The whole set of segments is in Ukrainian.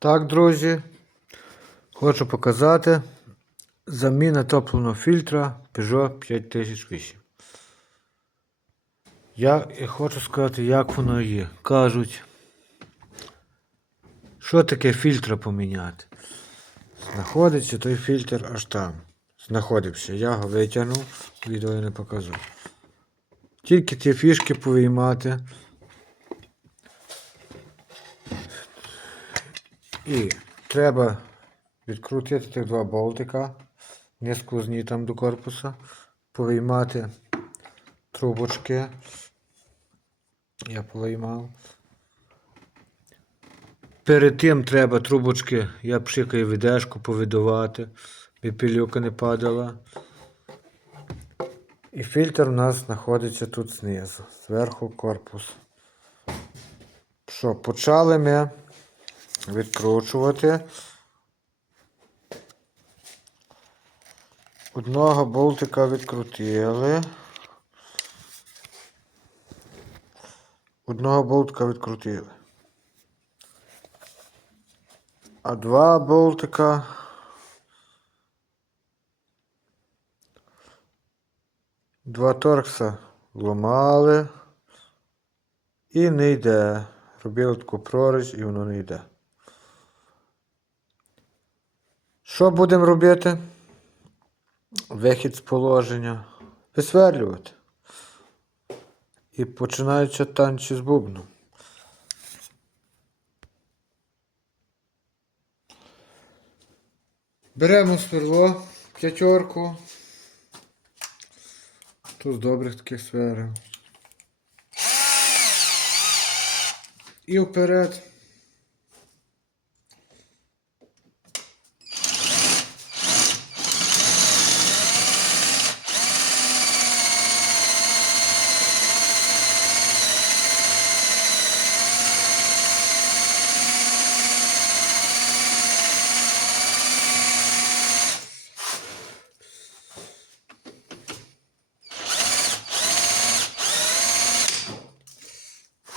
Так, друзі, хочу показати заміна топливного фільтра Peugeot 5008. Я хочу сказати, як воно є. Кажуть, що таке фільтра поміняти? Знаходиться той фільтр аж там. Знаходився. Я його витягнув, відео я не покажу. Тільки ті фішки повиймати. І треба відкрутити тих два болтика, не сквозні там до корпуса, повиймати трубочки. Я повиймав. Перед тим треба трубочки, я пшикаю відешку повидувати, щоб пилюка не падала. І фільтр у нас знаходиться тут знизу, зверху корпус. Що, почали ми відкручувати. Одного болтика відкрутили. Одного болтика відкрутили. А два болтика. Два торкса ламали. І не йде. Робили таку прорізь і воно не йде. Що будемо робити? Вихід з положення. Висверлювати. І починаючи танці з бубном. Беремо сверло, п'ятерку. Тут з добрих таких сверл. І вперед.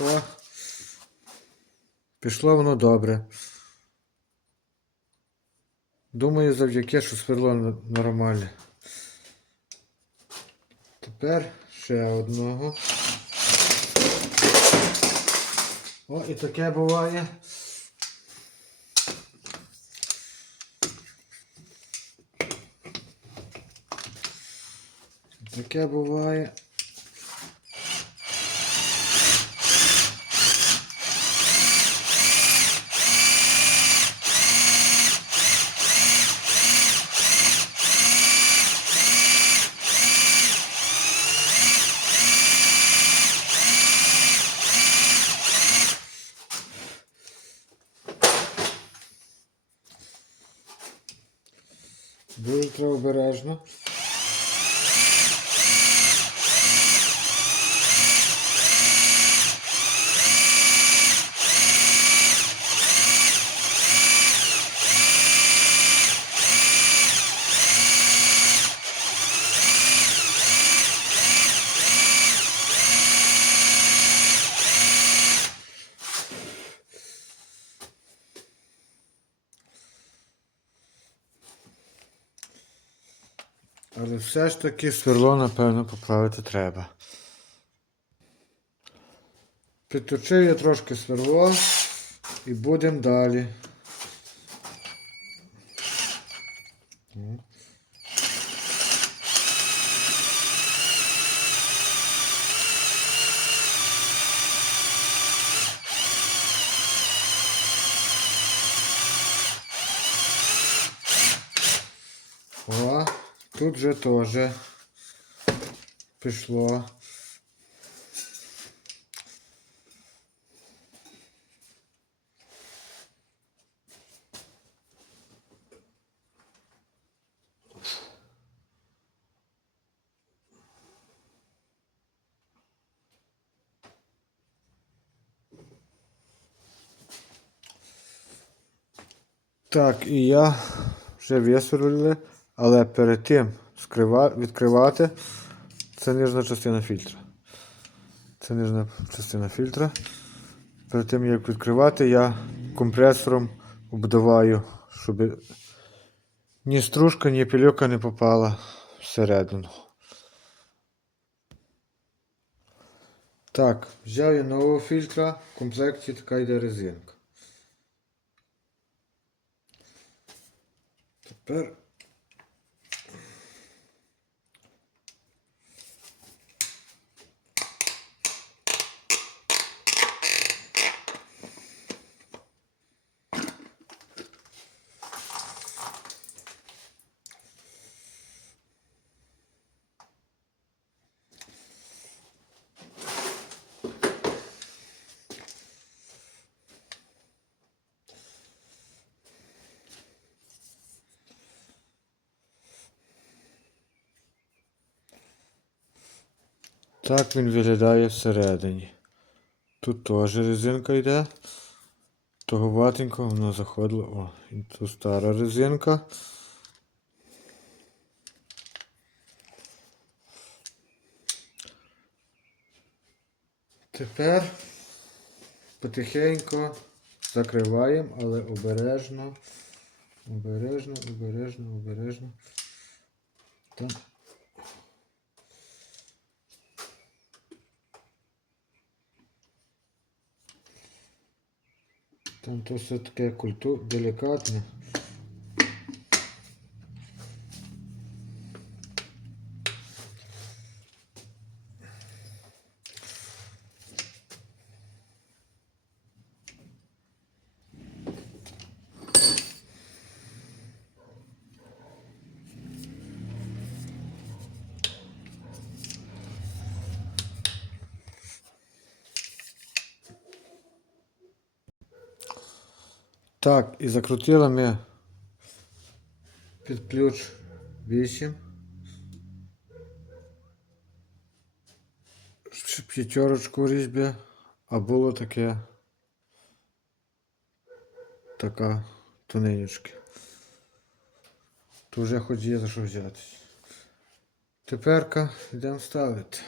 О, пішло воно добре. Думаю, завдяки, що сверло нормальне. Тепер ще одного. О, і таке буває. Таке буває. Дуже обережно. Але все ж таки сверло, напевно, поправити треба. Підточив я трошки сверло і будемо далі. О, тут же теж пішло. Так, і я вже висверлили, але перед тим відкривати це нижня частина фільтра. Це нижня частина фільтра. Перед тим як відкривати, я компресором обдуваю, щоб ні стружка, ні пільока не попала всередину. Так, взяв я нового фільтра, в комплекті така йде резинка. Тепер так він виглядає всередині. Тут теж резинка йде. Того ватенько воно заходило. О, і тут стара резинка. Тепер потихеньку закриваємо, але обережно. Обережно, обережно, обережно. Там. Там то все таке культу... делікатне. Так, і закрутили ми під ключ 8. П'ятерочку різьби, а було таке така тоненечка. То вже хоч є за що взятись. Теперка йдемо ставити.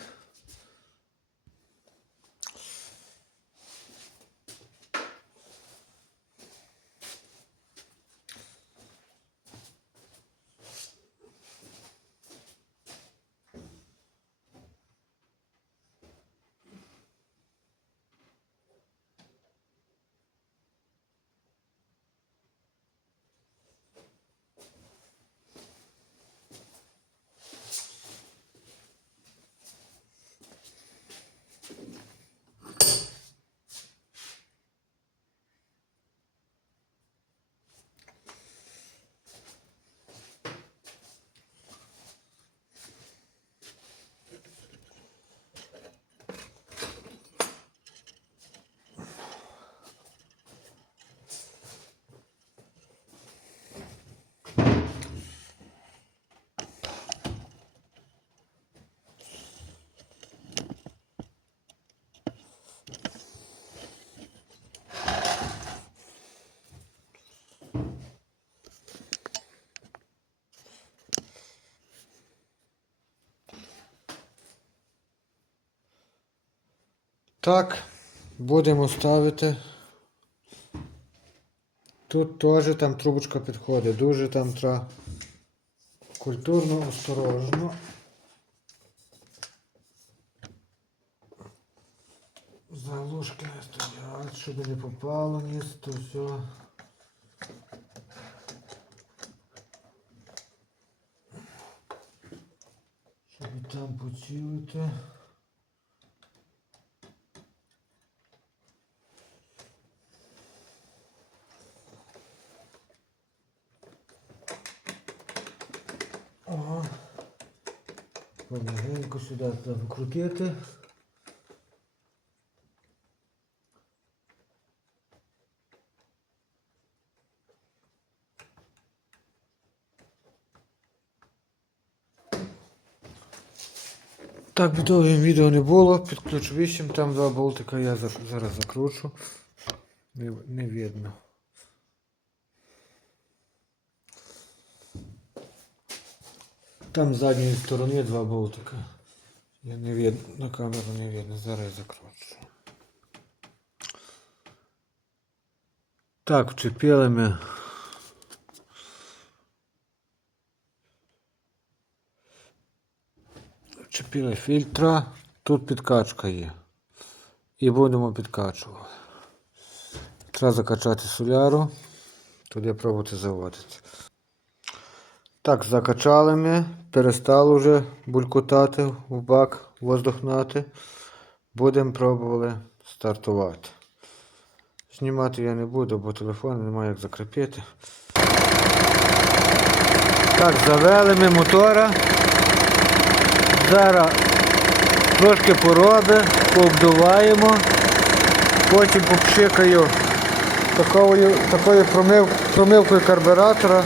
Так, будемо ставити. Тут теж там трубочка підходить. Дуже там треба культурно, осторожно. Заглушки стоять, щоб не попало ніс, то все. Щоб там поцілити. Помягенько сюди треба викрутити. Так, би довгим відео не було. Під ключ 8, там два болтика я зараз закручу. Не, не видно. Там з задньої сторони два болтика. Я не видно, на камеру не видно, зараз я закручу. Так, вчепили ми. Вчепили фільтра. Тут підкачка є. І будемо підкачувати. Треба закачати соляру. Тоді пробувати заводити. Так, закачали ми. Перестало вже булькотати в бак, воздухнати. Будемо пробували стартувати. Знімати я не буду, бо телефон немає як закріпити. Так, завели ми мотора. Зараз трошки пороби, пообдуваємо, потім попшикаю такою, такою промив, промивкою карбюратора,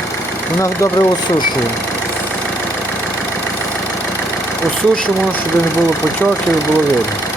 вона добре осушує. Осушимо, щоб не було потьоків і було видно.